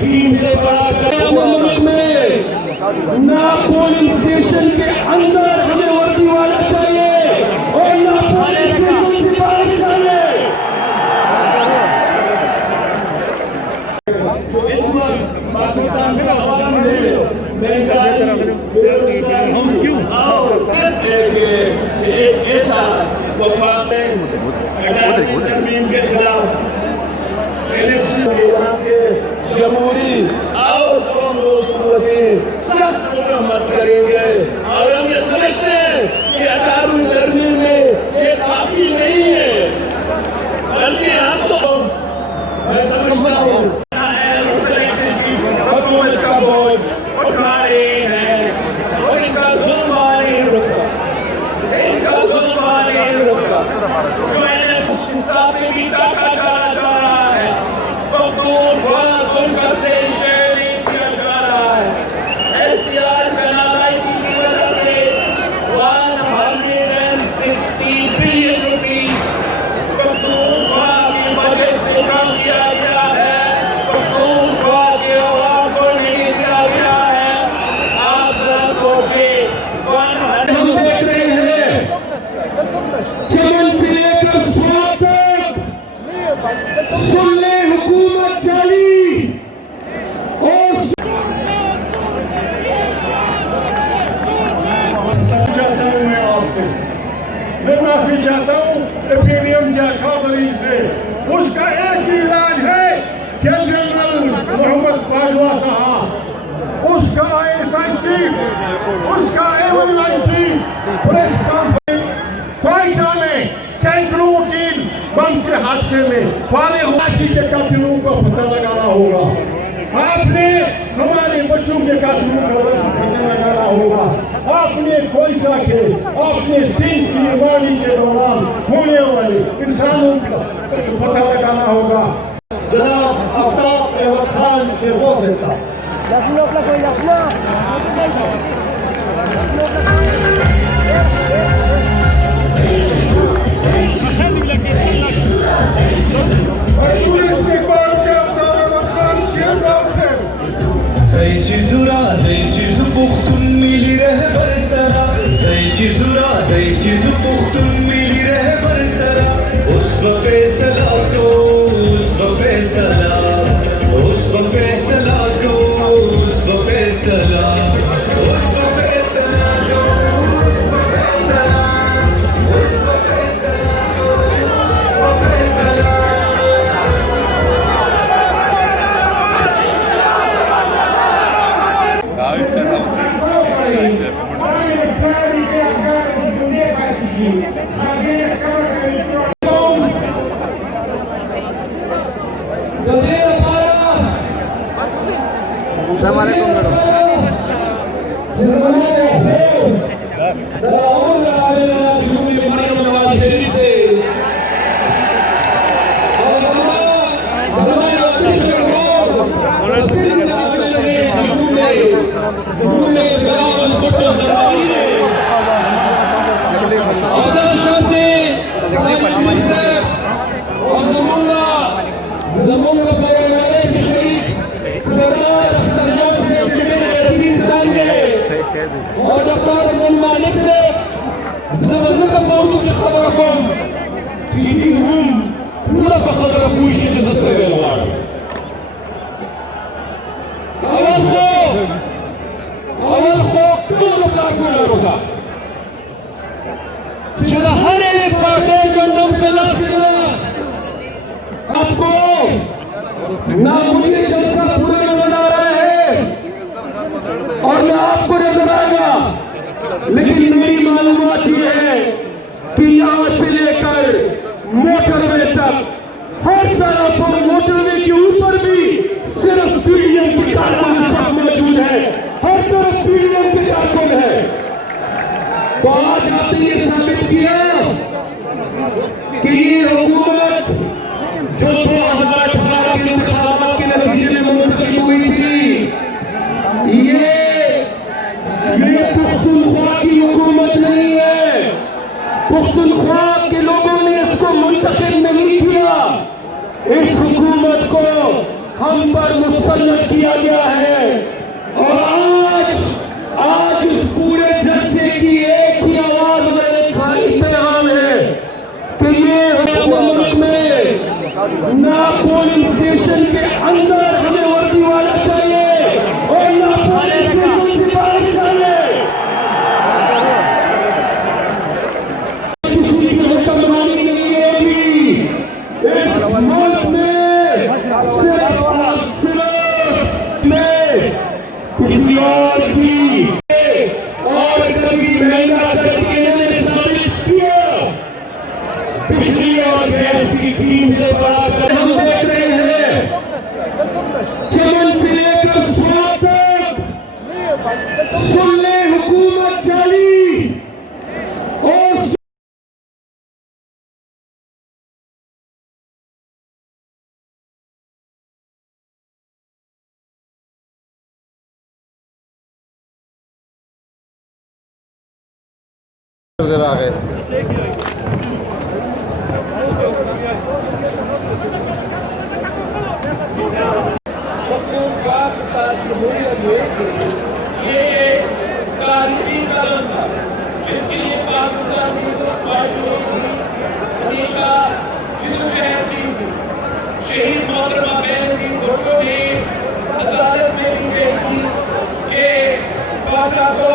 Team से बड़ा मुल्क में ना पोलिंग स्टेशन के अंदर हमें वर्दी वाला चाहिए और ना पोलिंग स्टेशन के बाहर चाहिए। जो इस वक्त पाकिस्तान का हवाला में महंगाई बेरोजगारी और एक ऐसा वफाक तरमीम के खिलाफ इलेक्शन के जमहूरी और कौम दोस्त सख्त मत करेंगे और हम ये समझते हैं कि 18वीं तरमीम में ये काफी नहीं है, बल्कि हम तो मैं समझता हूँ हुकूमत का बोझ उठा रहे हैं और इनका जुल्म नहीं रुका, इनका जुल्म नहीं रुका। जो हिसाब में भी काटा जाना चाह रहा है उनका से शेयर नहीं किया जा रहा है। एहतियात का नालायकी की वजह से 160 बिलियन रुपीज पख्तूनख्वा की बजट से कम किया गया है, पख्तूनख्वा के अवाम को नहीं दिया गया है। आप जरा सोचे, हम देख रहे हैं चमन से लेकर स्वाद तक सुन ले हुकूमत जाली और चाहता हूँ मैं आपसे, मैं माफी चाहता हूँ एपीडीएम या खबरी से। उसका एक ही इलाज है कि जनरल मोहम्मद बाजवा साहब, उसका एएसआई चीफ, उसका एएसआई चीफ प्रेस कॉन्फ्रेंस क्वाइटा में सैकड़ों वकील बम के हादसे में फारेगाची के कातिलों का पता लगाना होगा। आपने हमारे बच्चों के कातिलों का पता लगाना होगा। आपने कोयटा के, आपने सिंध की रिवाड़ी के दौरान होने वाले इंसानों का पता लगाना होगा। जनाब आफ्ताब अहमद खान शेरपो से था। Zeyci puxtun mili rehber sara, zeyci puxtun mili rehber sara. Usba faisala ko, usba faisala, usba faisala ko, usba faisala, usba faisala ko, usba faisala, usba faisala ko, usba faisala. और जब मालिक से की खबर कम पूरा बखतर पूछ से अवल को क्यों होगा हर एक पार्टी जन्म मिला आपको ना मुझे जलसा पूरा नजर आ रहा है और ना आपको नजर आएगा, लेकिन मेरी मालूमात ये है कि यहाँ से लेकर मोटरवे तक हर तरफ पर मोटरवे के ऊपर भी सिर्फ पीडीएम की कारकुन सब मौजूद है, हर तरफ पीडीएम की कारकुन है। तो आज आपने ये साबित किया कि ये हुकूमत जो 2018 के इंतखाबात के नतीजे में मुंतखब हुई थी, ये पुख्तूनख्वा की हुकूमत नहीं है। पुख्तूनख्वा के लोगों ने इसको मुंतखब नहीं किया। इस हुकूमत को हम पर मुसल्लत किया गया है। और आज इस पूरे जलसे की एक ही आवाज और एक खाली पैगाम है कि ये मुल्क में ना पोलिंग स्टेशन के अंदर हमें वर्दी वाला चाहिए और ना पोलिंग स्टेशन के बाहर चाहिए। किसी की हुक्मरानी के लिए भी इस मुल्क में सिर्फ किसी और की और कभी महंगा करके इन्होंने साबित किया। बिजली और गैस की कीमतें बढ़ाकर हम देख रहे हैं चमन से लेकर स्वाद तक सुन ले हुकूमत जाली और इधर आ गए। ये एक तारीखी कदम था जिसके लिए पाकिस्तान की हमेशा जिद्दोजहद की थी। शहीद मोहतरमा बेनजीर भुट्टो ने अदालत में भी गई थी कि फाटा को